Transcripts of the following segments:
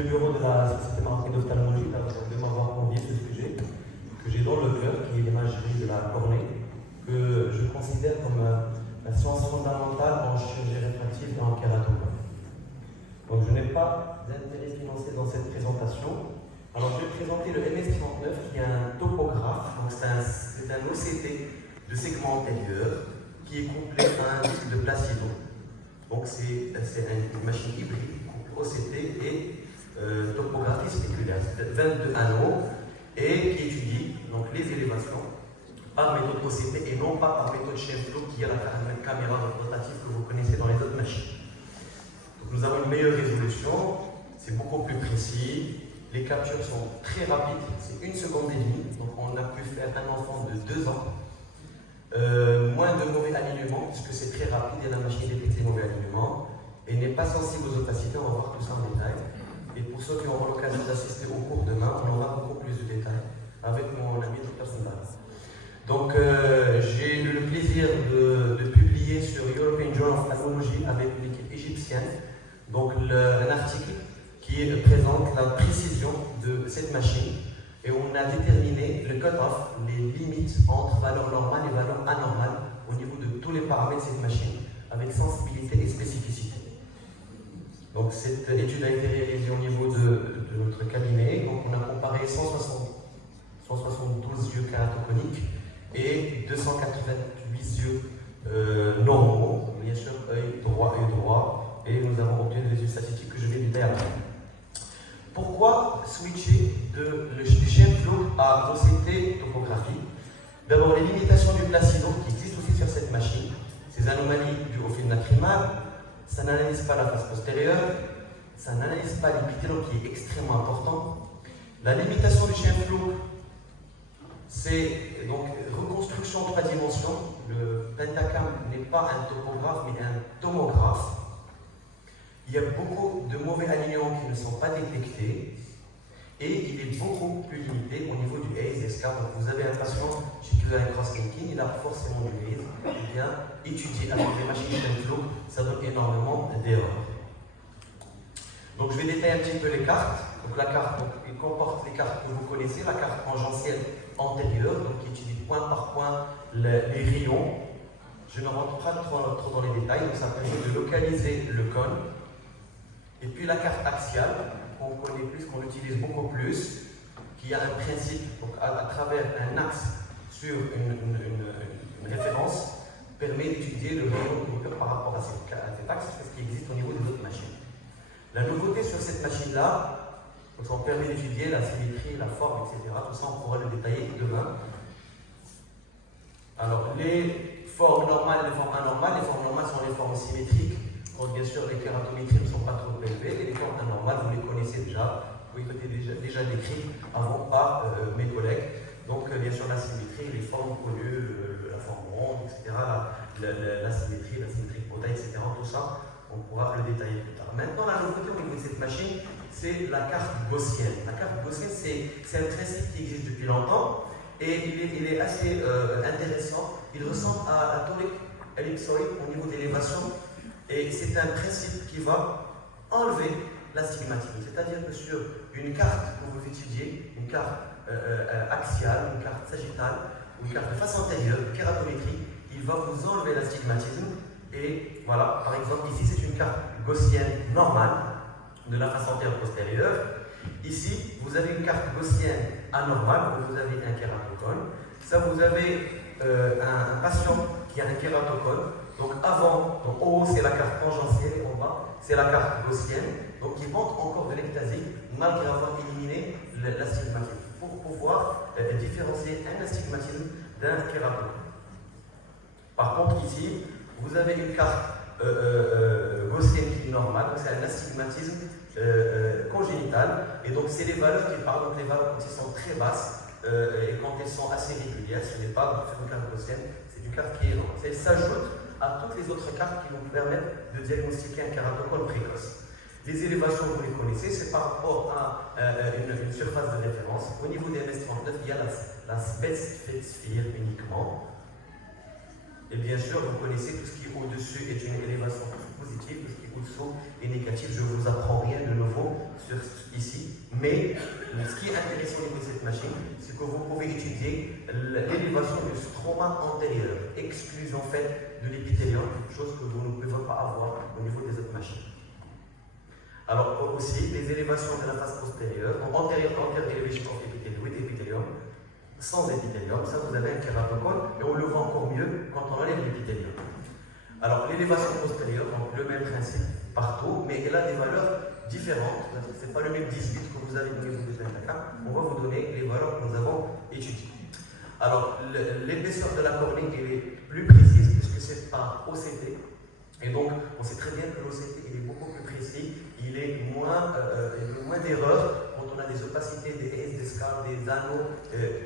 Le bureau de la Société marocaine d'ophtalmologie de m'avoir convié ce sujet que j'ai dans le cœur, qui est l'imagerie de la cornée, que je considère comme la science fondamentale en chirurgie réfractive et en kératome. Donc je n'ai pas d'intérêt financier dans cette présentation. Alors je vais présenter le MS39 qui est un topographe, donc c'est un OCT de segment antérieur qui est couplé à un disque de Placido. Donc c'est une machine hybride, OCT et topographie spéculaire, c'est 22 anneaux et qui étudie donc, les élévations par méthode OCT et non pas par méthode Chain-Flow qui est la caméra rotative que vous connaissez dans les autres machines. Donc, nous avons une meilleure résolution, c'est beaucoup plus précis, les captures sont très rapides, c'est 1 seconde et demie, donc on a pu faire un enfant de 2 ans. Moins de mauvais alignements puisque c'est très rapide et la machine détecte les mauvais alignements et n'est pas sensible aux opacités, on va voir tout ça en détail. Et pour ceux qui auront l'occasion d'assister au cours demain, on aura beaucoup plus de détails avec mon ami Dr Sundar. Donc j'ai eu le plaisir de publier sur European Journal of Pathology avec une équipe égyptienne donc un article qui présente la précision de cette machine et on a déterminé le cut-off, les limites entre valeurs normales et valeurs anormales au niveau de tous les paramètres de cette machine avec sensibilité et spécificité. Donc cette étude a été réalisée au niveau de notre cabinet. Donc on a comparé 172 yeux kératoconiques et 288 yeux normaux, bien sûr œil droit, et nous avons obtenu des résultats statistiques que je vais détailler après. Pourquoi switcher du Chain-Flow à OCT topographie? D'abord les limitations du Placido qui existent aussi sur cette machine, ces anomalies dues au film lacrymal. Ça n'analyse pas la face postérieure, ça n'analyse pas l'épithélium qui est extrêmement important. La limitation du Chain-Flow, c'est donc reconstruction en 3 dimensions. Le pentacam n'est pas un topographe mais un tomographe. Il y a beaucoup de mauvais alignements qui ne sont pas détectés et il est beaucoup plus limité au niveau du haze. Donc vous avez un patient chez qui vous avez un cross-linking, il a forcément du haze. Eh bien, étudier avec des machines Chain-Flow, ça donne énormément d'erreurs. Donc je vais détailler un petit peu les cartes. Donc la carte il comporte les cartes que vous connaissez, la carte tangentielle antérieure, donc qui étudie point par point les rayons. Je ne rentre pas trop dans les détails, donc ça permet de localiser le cône. Et puis la carte axiale, qu'on connaît plus, qu'on utilise beaucoup plus, qui a un principe, donc à travers un axe sur une référence, permet d'étudier le rayon de moteur par rapport à cet axe, c'est ce qui existe au niveau des autres machines. La nouveauté sur cette machine-là, ça permet d'étudier la symétrie, la forme, etc. Tout ça, on pourra le détailler demain. Alors, les formes normales, les formes anormales, les formes normales sont les formes symétriques. Donc, bien sûr, les kératométries ne sont pas trop élevées. Et les formes anormales, vous les connaissez déjà. Vous les avez déjà décrites avant par mes collègues. Donc, bien sûr, la symétrie, les formes connues, la forme ronde, etc. La symétrie potée, etc. Tout ça, on pourra le détailler plus tard. Maintenant, la nouveauté au niveau de cette machine, c'est la carte gaussienne. La carte gaussienne, c'est un principe qui existe depuis longtemps et il est assez intéressant. Il ressemble à la torique ellipsoïde au niveau d'élévation et c'est un principe qui va enlever l'astigmatisme. C'est-à-dire que sur une carte que vous étudiez, une carte axiale, une carte sagittale, une carte de face antérieure, kératométrie, il va vous enlever l'astigmatisme. Et voilà, par exemple, ici c'est une carte gaussienne normale de la face antérieure postérieure. Ici, vous avez une carte gaussienne anormale, où vous avez un kératocone. Ça, vous avez un patient qui a un kératocone. Donc avant, donc en haut c'est la carte tangentielle et en bas c'est la carte gaussienne. Donc il manque encore de l'ectasie malgré avoir éliminé l'astigmatisme pour pouvoir différencier un astigmatisme d'un kératocone. Par contre ici, vous avez une carte gaussienne qui est normale, donc c'est un astigmatisme congénital, et donc c'est les valeurs qui parlent, donc les valeurs quand elles sont très basses et quand elles sont assez régulières, ce n'est pas une carte gaussienne, c'est une carte qui est normale. Elle s'ajoute à toutes les autres cartes qui vont permettre de diagnostiquer un kératocone précoce. Les élévations, vous les connaissez, c'est par rapport à une surface de référence. Au niveau des MS39, il y a la sphère uniquement. Et bien sûr, vous connaissez tout ce qui est au-dessus est une élévation positif, tout ce qui est au-dessous est négatif. Je ne vous apprends rien de nouveau ici, mais ce qui est intéressant au niveau de cette machine, c'est que vous pouvez étudier l'élévation du stroma antérieur, exclusion faite de l'épithélium, chose que vous ne pouvez pas avoir au niveau des autres machines. Alors aussi, les élévations de la face postérieure, donc antérieure elevation of epithelium with epithelium, sans épithélium, ça vous avez un kératocone et on le voit encore mieux quand on enlève l'épithélium. Alors l'élévation postérieure, donc le même principe partout, mais elle a des valeurs différentes. Ce n'est pas le même 18 que vous avez donné au Pentacam. On va vous donner les valeurs que nous avons étudiées. Alors l'épaisseur de la cornée elle est plus précise puisque c'est par OCT. Et donc on sait très bien que l'OCT il est beaucoup plus précis, il est moins d'erreurs quand on a des opacités, des haies, des scars, des anneaux,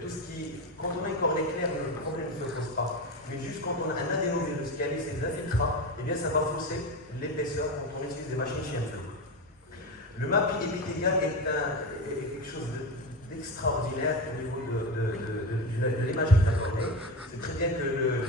tout ce qui. Quand on a une cornée claire, le problème ne se pose pas. Mais juste quand on a un adénovirus qui a laissé des infiltrats, eh bien ça va fausser l'épaisseur quand on utilise des machines chez un feu. Le mapping épithélial est quelque chose d'extraordinaire au niveau de l'imagerie de la cornée. C'est très bien que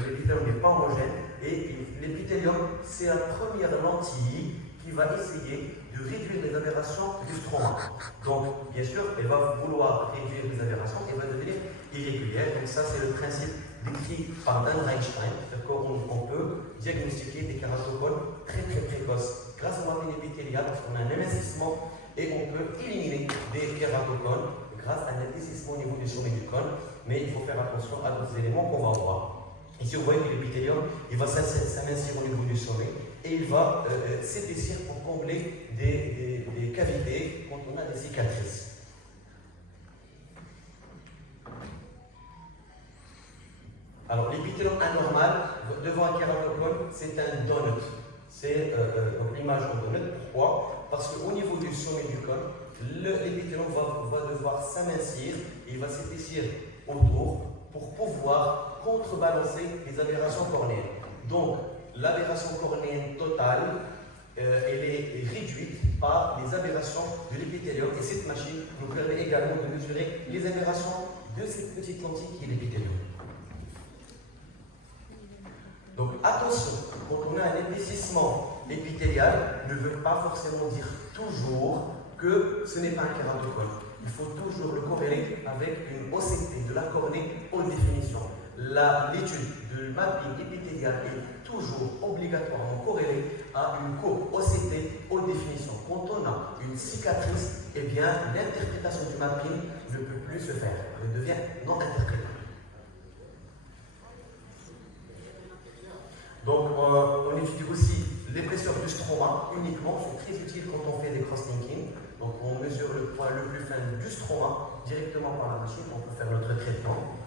l'épithélium n'est pas homogène et l'épithélium, c'est la première lentille qui va essayer de réduire les aberrations du stroma. Donc, bien sûr, elle va vouloir réduire les aberrations et va devenir irrégulière. Donc ça, c'est le principe décrit par Dan Reinstein, c'est-à-dire qu'on peut diagnostiquer des kératocones très précoces grâce au mapping épithélial, parce qu'on a un investissement et on peut éliminer des kératocones grâce à un investissement au niveau du sommet du cône, mais il faut faire attention à d'autres éléments qu'on va voir. Ici, vous voyez que l'épithélium, il va s'amincir au niveau du sommet et il va s'épaissir pour combler des cavités quand on a des cicatrices. Alors, l'épithélium anormal devant un kératocone, c'est un donut. C'est l'image en donut. Pourquoi? Parce qu'au niveau du sommet du cône, l'épithélium va devoir s'amincir et il va s'épaissir autour pour pouvoir contrebalancer les aberrations cornéennes. Donc, l'aberration cornéenne totale, elle est réduite par les aberrations de l'épithélium et cette machine nous permet également de mesurer les aberrations de cette petite lentille qui est l'épithélium. Donc attention, quand on a un épaississement épithélial, ne veut pas forcément dire toujours que ce n'est pas un kératocone. Il faut toujours le corréler avec une OCT de la cornée haute définition. L'étude du mapping épithélial est toujours obligatoirement corrélée à une courbe OCT haute définition. Quand on a une cicatrice, eh bien l'interprétation du mapping ne peut plus se faire. Elle devient non interprétable. Donc, on étudie aussi l'épaisseur du stroma uniquement, c'est très utile quand on fait des cross-linking. Donc, on mesure le point le plus fin du stroma directement par la machine, on peut faire notre traitement.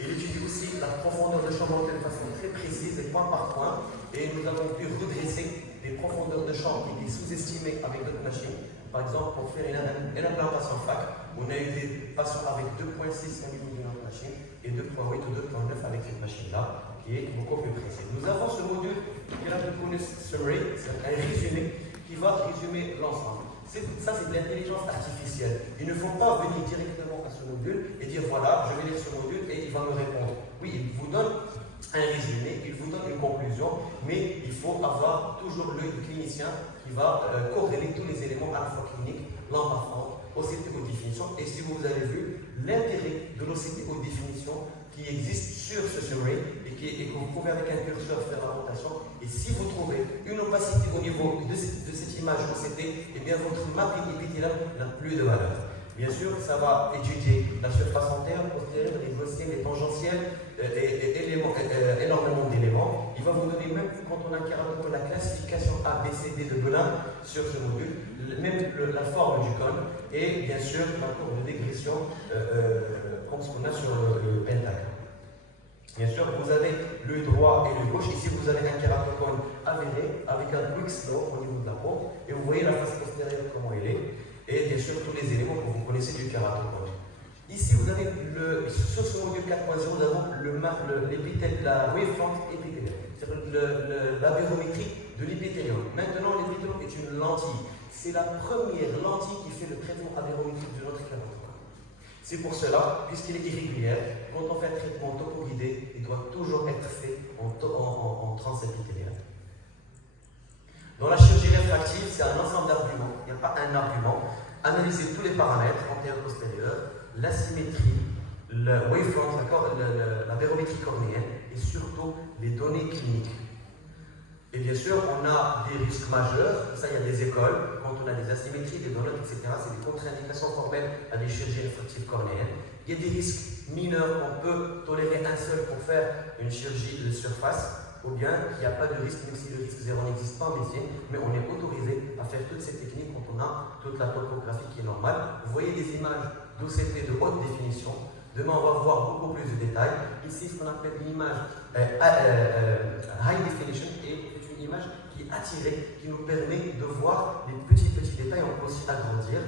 Il étudie aussi la profondeur de champ dentaire de façon très précise et point par point. Et nous avons pu redresser des profondeurs de champ qui étaient sous-estimées avec d'autres machines. Par exemple, pour faire une implantation FAC, on a eu des patients avec 2,6 mm dans la machine et 2,8 ou 2,9 avec cette machine-là, qui est beaucoup plus précis. Nous avons ce module qui est là de bonus summary, c'est un résumé qui va résumer l'ensemble. Ça, c'est de l'intelligence artificielle. Il ne faut pas venir directement à ce module et dire voilà, je vais lire ce module et il va me répondre. Oui, il vous donne un résumé, il vous donne une conclusion, mais il faut avoir toujours l'œil du clinicien qui va corréler tous les éléments à la fois cliniques, lampe à fente, OCT haute définition. Et si vous avez vu l'intérêt de l'OCT haute définition qui existe sur ce summary et que vous pouvez avec un curseur faire la rotation. Et si vous trouvez une opacité au niveau de cette image OCT, eh bien votre mapping épithélial n'a plus de valeur. Bien sûr, ça va étudier la surface antérieure, postérieure, les gaussiennes, les tangentielles, énormément d'éléments. Il va vous donner, même quand on a un kératocone, la classification ABCD de Belin sur ce module, même la forme du cône, et bien sûr la courbe de dégression comme ce qu'on a sur le pentagramme. Bien sûr, vous avez l'œil droit et l'œil gauche. Ici, vous avez un kératocone avéré avec un quick slope au niveau de la peau, et vous voyez la face postérieure comment elle est. Et bien sûr, tous les éléments que vous connaissez du kératocone. Ici, vous avez sur ce module 4.0, nous avons la wavefront épithéliale, c'est-à-dire la barométrie de l'épithélium. Maintenant, l'épithélium est une lentille. C'est la première lentille qui fait le traitement abarométrique de notre kératocone. C'est pour cela, puisqu'il est irrégulière, quand on fait un traitement topo-guidé, il doit toujours être fait en transe épithéliale. Dans la chirurgie réfractive, c'est un ensemble d'arguments, il n'y a pas un argument. Analyser tous les paramètres, antérieur-postérieur, la symétrie, le wavefront, la barométrie cornéenne et surtout les données cliniques. Et bien sûr, on a des risques majeurs, ça il y a des écoles, quand on a des asymétries, des donuts, etc., c'est des contre-indications formelles à des chirurgies réfractives cornéennes. Il y a des risques mineurs qu'on peut tolérer un seul pour faire une chirurgie de surface, ou bien il n'y a pas de risque, même si le risque zéro n'existe pas en médecine, mais on est autorisé à faire toutes ces techniques quand on a toute la topographie qui est normale. Vous voyez des images d'OCT de haute définition. Demain, on va voir beaucoup plus de détails. Ici, ce qu'on appelle une image high definition, et c'est une image qui est attirée, qui nous permet de voir les petits détails. On peut aussi agrandir.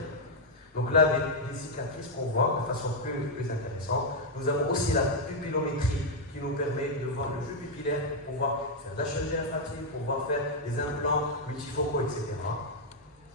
Donc là, des cicatrices qu'on voit de façon plus intéressante. Nous avons aussi la pupillométrie qui nous permet de voir le jeu pupillaire pour pouvoir faire de la chirurgie réfractive, pour pouvoir faire des implants multifocaux, etc.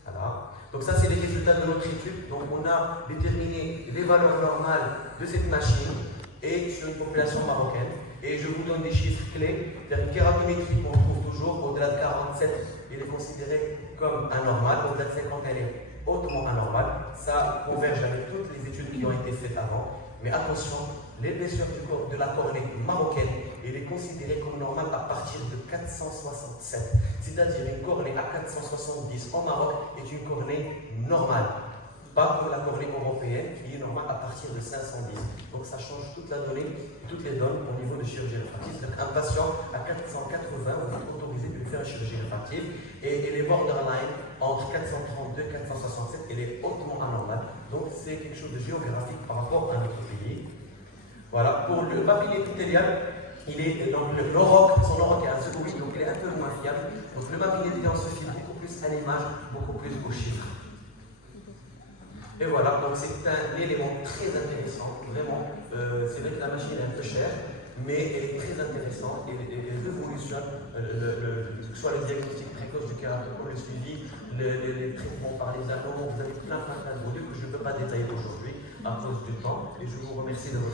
Voilà. Donc ça, c'est les résultats de notre étude. Donc on a déterminé les valeurs normales de cette machine et sur une population marocaine. Et je vous donne des chiffres clés. Une kératométrie qu'on trouve toujours au-delà de 47, elle est considérée comme anormale. Au-delà de 50, elle est hautement anormale. Ça converge avec toutes les études qui ont été faites avant. Mais attention, l'épaisseur de la cornée marocaine, elle est considérée comme normale à partir de 467. C'est-à-dire une cornée à 470 au Maroc est une cornée normale. Pas comme la cornée européenne qui est normale à partir de 510. Donc ça change toute la donnée, toutes les données au niveau de chirurgie réfractive. C'est-à-dire qu'un patient à 480, on est autorisé de lui faire une chirurgie réfractive et elle est borderline entre 432 et 467, elle est hautement anormale. Donc c'est quelque chose de géographique par rapport à notre pays. Voilà, pour le papille épithélial, il est donc son OROC est un secouris, donc il est un peu moins fiable. Donc le papille épithélial se fie beaucoup plus à l'image, beaucoup plus aux chiffres. Et voilà, donc c'est un élément très intéressant, vraiment. C'est vrai que la machine est un peu chère, mais elle est très intéressante et elle révolutionne soit le diagnostic précoce du kératome, le suivi, les traitements par les anneaux. Vous avez plein de modules que je ne peux pas détailler aujourd'hui à cause du temps. Et je vous remercie de votre